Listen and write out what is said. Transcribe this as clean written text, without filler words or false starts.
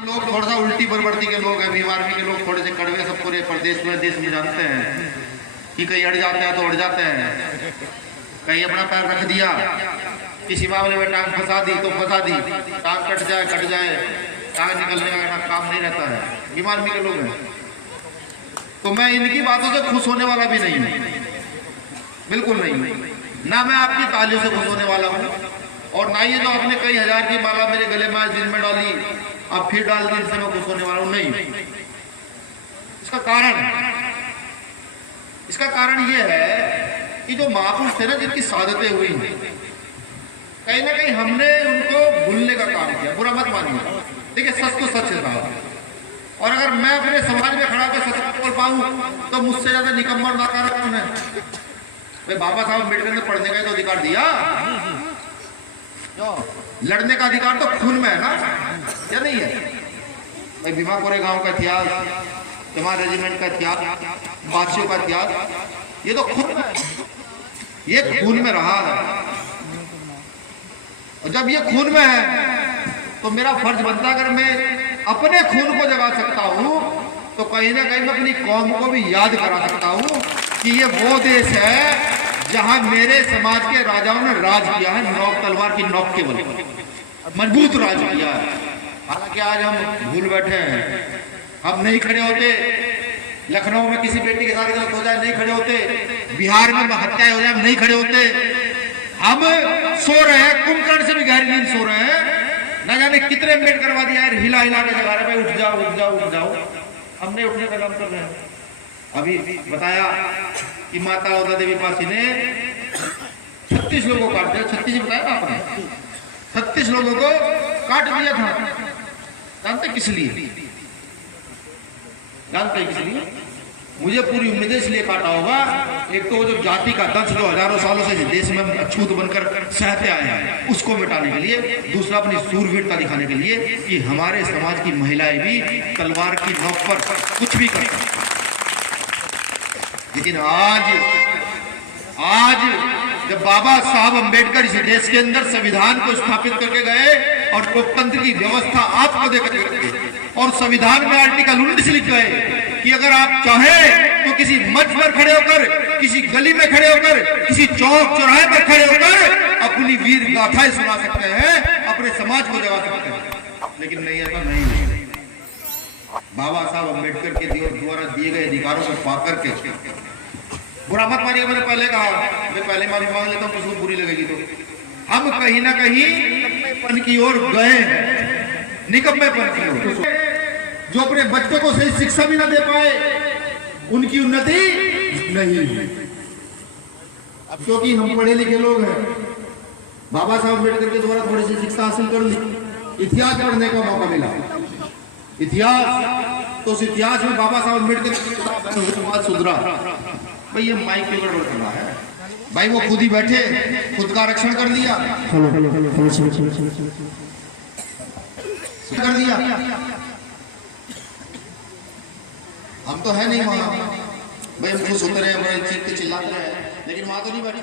लोग थोड़ा सा उल्टी बरबर्ती के लोग हैं, बीमारी के लोग थोड़े से कड़वे सब पूरे प्रदेश में देश में जानते हैं कि कहीं अड़ जाते हैं तो अड़ जाते हैं, कहीं अपना पैर रख दिया किसी मामले में टांग फंसा दी तो फंसा दी, टांग कट जाए टांग निकलने का काम नहीं रहता है, बीमारी के लोग हैं। तो मैं इनकी बातों से खुश होने वाला भी नहीं हूँ, बिल्कुल नहीं, ना मैं आपकी तालियों से खुश होने वाला हूँ और ना ये जो आपने कई हजार की माला मेरे गले में आज दिन में डाली अब फिर डाल दी इनसे मैं खुश होने वाला हूँ, नहीं। इसका कारण ये है कि जो महापुरुष थे ना जिनकी सादतें हुई कहीं ना कहीं हमने उनको भूलने का काम किया, बुरा मत मानिए, देखिए सच तो सच है साहब। और अगर मैं अपने समाज में खड़ा होकर सच बोल पाऊं तो मुझसे ज्यादा निकम्मा और नाकारा कौन है? भाई बाबा साहब अम्बेडकर ने पढ़ने का तो अधिकार दिया, लड़ने का अधिकार तो खून में है ना, या नहीं है? भाई भीमापुरे गांव का इतिहास, जमा रेजिमेंट का इतिहास, बादशाह का इतिहास, ये तो खून में, ये खून में रहा है। और जब ये खून में है तो मेरा फर्ज बनता है अगर मैं अपने खून को जगा सकता हूं तो कहीं ना कहीं मैं अपनी कौम को भी याद करा सकता हूं कि ये वो देश है जहां मेरे समाज के राजाओं ने राज किया है, नोक तलवार की नोक के बल मजबूत राज किया है। हालांकि आज हम भूल बैठे हैं, हम नहीं खड़े होते, लखनऊ में किसी बेटी के साथ गलत हो जाए नहीं खड़े होते, बिहार में हत्याएं हो जाए नहीं खड़े होते, हम सो रहे हैं, कुंभकर्ण से भी गहरी नींद सो रहे हैं, न जाने कितने मिनट करवा दिया है, हिला हिला के जगा रहे, उठ जाओ उठ जाओ उठ जाओ, हम नहीं उठने का काम कर रहे हैं। अभी बताया कि माता औदा देवी पासी ने 36 लोगों को काट दिया, 36 बताया ना आपने, 36 लोगों को काट दिया था, जानते किस लिए? जानते किस लिए? मुझे पूरी उम्मीद इसलिए काटा होगा, एक तो जो जाति का दंश जो हजारों सालों से देश में अछूत बनकर सहते आए हैं उसको मिटाने के लिए, दूसरा अपनी सूरवीरता दिखाने के लिए कि हमारे समाज की महिलाएं भी तलवार की नोक पर कुछ भी कर सकती। लेकिन आज जब बाबा साहब अम्बेडकर इस देश के अंदर संविधान को स्थापित करके गए और लोकतंत्र की व्यवस्था आपको देकर गए और संविधान में आर्टिकल 19 लिख गए कि अगर आप चाहें तो किसी मंच पर खड़े होकर, किसी गली में खड़े होकर, किसी चौक चौराहे पर खड़े होकर अपनी वीर गाथाएं सुना सकते हैं, अपने समाज को जगा सकते हैं। लेकिन नहीं, ऐसा नहीं है। बाबा साहब अम्बेडकर के द्वारा दिए गए अधिकारों को पाकर के, बुरा मत मानिए, मैंने पहले कहा, मैं पहले माफी मांग लेता हूँ, किसी को बुरी लगेगी तो, हम कहीं ना कहीं निकम्मेपन की ओर गए हैं, निकम्मेपन की ओर। जो अपने बच्चों को सही शिक्षा भी ना दे पाए उनकी उन्नति नहीं हुई, क्योंकि हम पढ़े लिखे लोग हैं। बाबा साहब अम्बेडकर के द्वारा थोड़ी सी शिक्षा हासिल कर ली, इतिहास पढ़ने का मौका मिला, इतिहास, तो उस इतिहास में बाबा साहब अम्बेडकर सुधरा। भाई ये माइक पे गड़बड़ करना है भाई, वो खुद ही बैठे, खुद का आरक्षण कर दिया, कर दिया, हम तो है नहीं वहां भाई, हम खुश होते रहे, बड़े चीख के चिल्लाते रहे, लेकिन वहां तो नहीं बैठी।